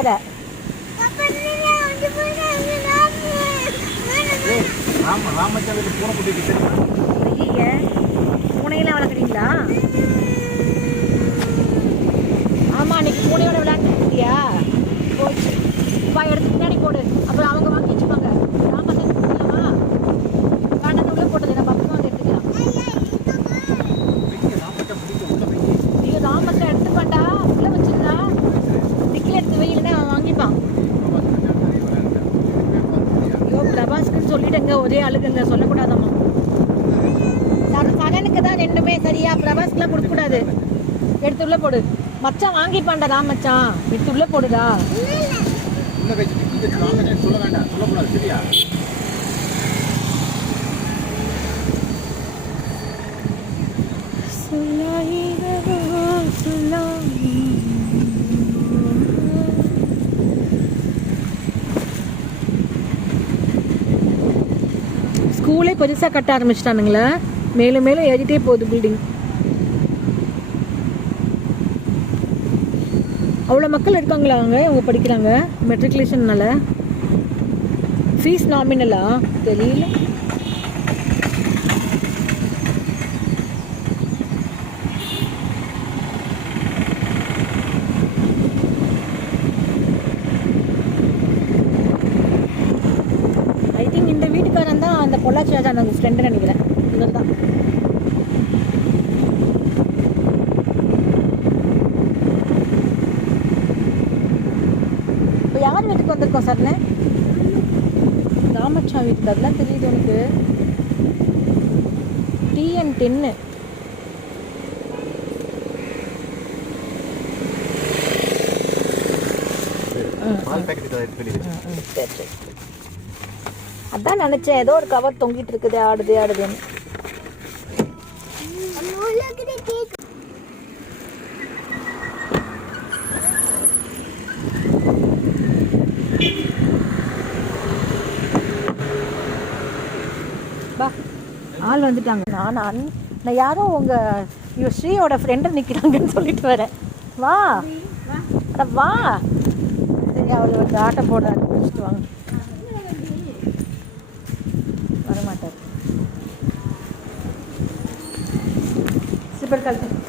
போற. ஐயே, பூனையெல்லாம் வளர்க்குறீங்களா? ஆமா, அன்னைக்கு பூனையோட விளையாண்டுட்டியா? போச்சு. வா, எடுத்து முன்னாடி போடு. அப்புறம் அவங்க வாங்கி வச்சுப்பாங்க. ராமத்தை எடுத்துக்கலாமா? வேண்டாம், உள்ள போட்டது நம்ம அப்புறமா வந்து எடுத்துக்கலாம். ஐயோ, ராமத்தை எடுத்துப்பாண்டா. உள்ள வச்சிருந்தா டிக்கில எடுத்து வெயில்னா அவன் வாங்கிப்பான். ஐயோ, பிரபாஸ்க்குன்னு சொல்லிட்டுங்க ஒரே அழுகுங்க, சொல்லக்கூடாதம்மா. சகனுக்கு தான் ரெண்டுமே சரியா, பிரபாஸ்க்குலாம் கொடுக்கக்கூடாது. எடுத்து உள்ள போடு. மச்சான் வாங்கிப்பாண்டா. ராம் மச்சான் எடுத்து உள்ள போடுடா. ஸ்கூலே புதுசாக கட்ட ஆரம்பிச்சிட்டானுங்களா? மேலும் மேலும் ஏறிட்டே போகுது பில்டிங். அவ்வளோ மக்கள் இருக்காங்களா அவங்க? அவங்க படிக்கிறாங்க மெட்ரிகுலேஷன்னால. ஃபீஸ் நாமினலா தெரியல. ஐ திங்க் இந்த வீட்டுக்காரன் தான் அந்த பொள்ளாச்சி ராஜா அந்த ஃப்ரெண்டு நினைக்கிறேன். இவர் தான். இப்போ யார் வீட்டுக்கு வந்திருக்கோம் சார்ண்ணே? ராமச்சா வீட்டுக்கு. அதெல்லாம் தெரியுது உனக்கு? TN10. அதான் நினைச்சேன், ஏதோ ஒரு கவர் தொங்கிட்டு இருக்குது, ஆடுது ஆடுதுன்னு. பா, ஆள் வந்துட்டாங்க. நான் யாரோ உங்கள் ஸ்ரீயோட ஃப்ரெண்டு நிற்கிறாங்கன்னு சொல்லிட்டு வரேன். வா வா. சரி, அவள் ஒரு ஆட்டை போட வச்சுட்டு வாங்க. வரமாட்டார். சிப்பர் கழுத்து.